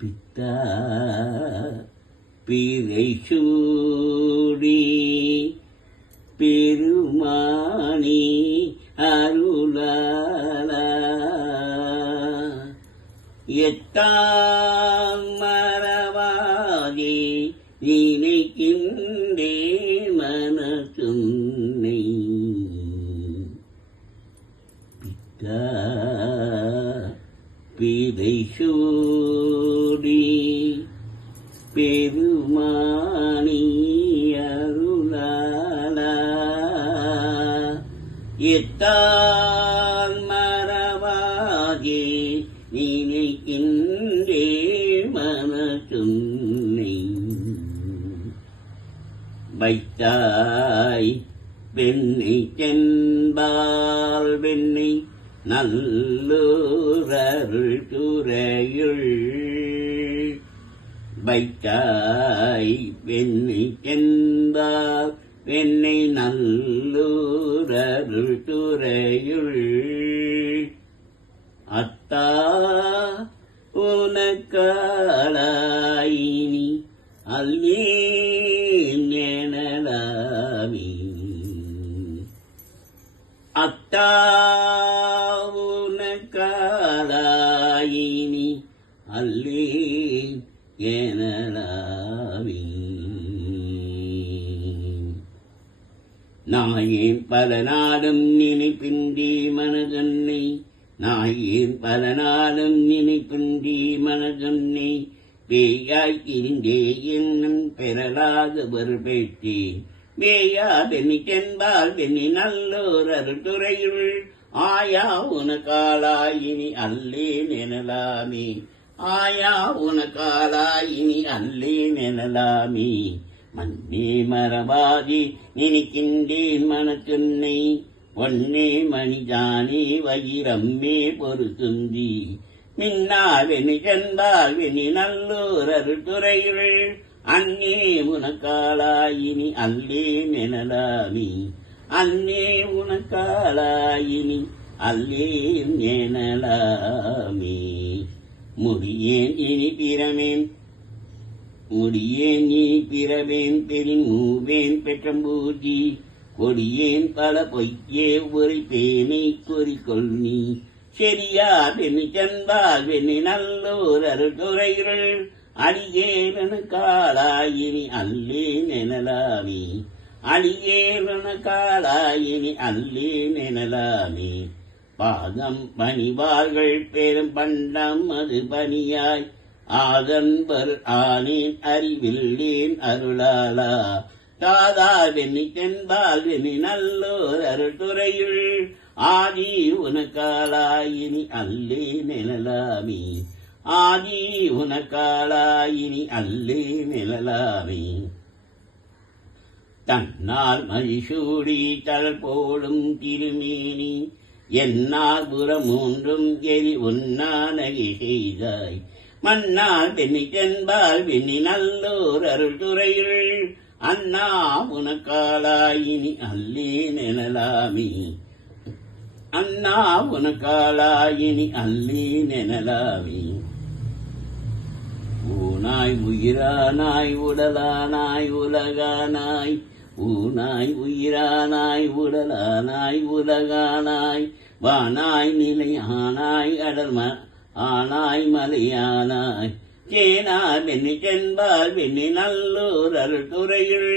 பித்தா பிறை சூடி பெருமானி அருளாலா எத்தாம் மறவாதே நினைக்கின்றே மனசுன்னை பித்தா பிறை சூடி பெருமானி அருளாலா எத்தால் மறவாதே நினைக்கின்றே மனசுன்னை வைத்தாய் வெண்ணை சென்பால் வெண்ணை நல்லூரருள் துறையுள் வைத்தாய் வெண்ணை சென்பால் வெண்ணை நல்லூரருள் துறையுள் அத்தா உனக்காளாயினி அல்லேன் எனலாமி அத்தா உனக்காளாயினி அல்லேன் எனலாமி நாயேன் பல நாளும் நினைப்பின்றி மனதன்னை நாயேன் பல நாளும் நினைப்பின்றி மனதன்னை பேயாய் இருந்தே என்னும் பெறலாக ஒரு பேட்டேன் வேயா வெண்ணி சென்பால் வெண்ணி நல்லோர் அருட்டுறையுள் ஆயா உனக்காளாயினி அல்லேன் எனலாமே ஆயா உனக்காளாயினி அல்லேன் எனலாமே மண்ணே மறவாதி நினைக்கின்றேன் மனத்துன்னை ஒன்னே மணிதானே வயிரம்மே பொறுத்துந்தி மின்னா வெண்ணி சென்பால் வெண்ணி நல்லோர் அருட்டுறையுள் அன்னே உனக்காளாயினி அல்லேன் எனலாமி அன்னே உனக்காளாயினி அல்லேன் எனலாமி முடியேன் இனி பிறமேன் முடியேன் இனி பிறவேன் பெரின் மூவேன் பெற்றம்பூஜி கொடியேன் பல பொய்யே உரைப்பேனை குறிக்கொள் நீ செரியா வெண்ணி சென்பால் வெண்ணி நல்லோர் அருட்டுறையுள் அடியேவன காளாயினி அல்லேன் எனலாமி அடியேவன காளாயினி அல்லேன் எனலாமி பாதம் பணிவார்கள் பெரும் பண்டம் அது பணியாய் ஆதன்பர் ஆனேன் அறிவில்லேன் அருளாலா தாதா வெண்ணி தென்பால் வெண்ணி நல்லோர் அருள்துறையுள் ஆதி உனக்காளாயினி அல்லேன் எனலாமி ஆதி உனக்காளாயினி அல்லேன் எனலாமி தன்னால் மதிசூடி தளர் போடும் திருமேனி என்னால் புறமூன்றும் எரி உன்னா நகை செய்தாய் மன்னால் வெண்ணி தென்பால் வெண்ணி நல்லோர் அருள்துறையுள் அண்ணா உனக்காளாயினி அல்லேன் எனலாமி அண்ணா உனக்காளாயினி அல்லேன் எனலாமி ஊனாய் உயிரானாய் உடலானாய் உலகானாய் ஊனாய் உயிரானாய் உடலானாய் உலகானாய் வானாய் நிலையானாய் அடல் ஆனாய் மலையானாய் தேனா வெண்ணி சென்பால் வெண்ணி நல்லோர் அருள்துறையுள்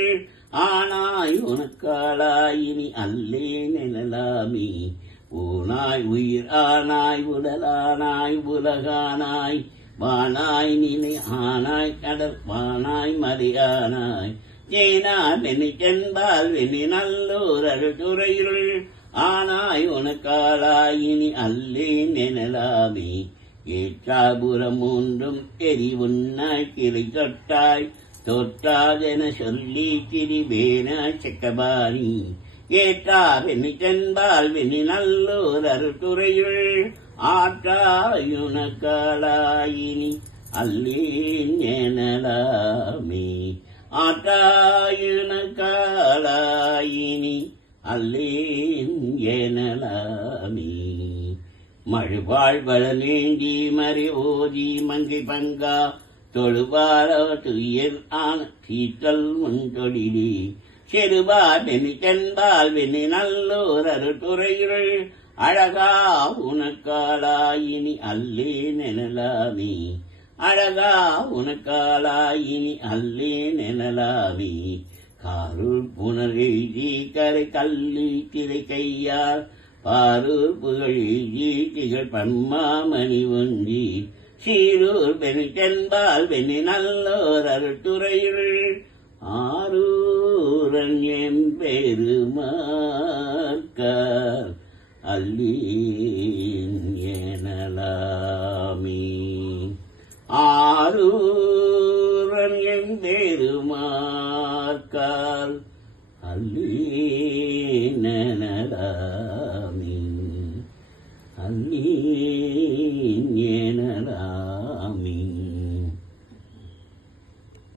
ஆனாய் உனக்காளாயினி அல்லேன் எனலாமி ஊனாய் உயிர் ஆனாய் உடலானாய் உலகானாய் வானாய் நிலை ஆனாய் கடல் வானாய் மலையானாய் தேனா வெண்ணி சென்பால் வெண்ணி நல்லோர் அருள்துறையுள் ஆனாய் உனக்காளாயினி அல்லேன் எனலாமி ஏற்றாபுரம் மூன்றும் எரி உன்னாய் கிளை தொட்டாய் தொட்டாதென சொல்லி திரிவேன செக்கபாணி ஏற்றா வெண்ணி தென்பால் வெண்ணி நல்லோர் அருள்துறையுள் ஆற்றாயுனக்காளாயினி அல்லேன் எனலாமே ஆற்றாயுனக்காளாயினி அல்லேன் எனலாமே மழுவாழ் வளநேந்தி மறை ஓதி மங்கை பங்கா தொழுவாரோ துயர் ஆன சீத்தல் முன்தொழிலே செருபா வெண்ணி சென்பால் வெண்ணி நல்லோர் அருட்டுரைகள் அழகா உனக்காலாயினி அல்லே நெனலாமே அழகா உனக்காலாயினி அல்லே நெனலாமே காரூர் புனல் எழுதி கரை கல்லி திரை கையார் பாரூர் புகழ் எழுதி திகழ் பன்மாமணி ஒன்றி சீரூர் வெண்ணி தென்பால் வெண்ணி நல்லோர் அருட்டுரையுள் ஆரூரன் எம்பெருமாற்கார் அல்லீன் எனலாமே ஆரூரன் எம்பெருமாற்கார் அல்லீன் எனலாமே அல்லீன் என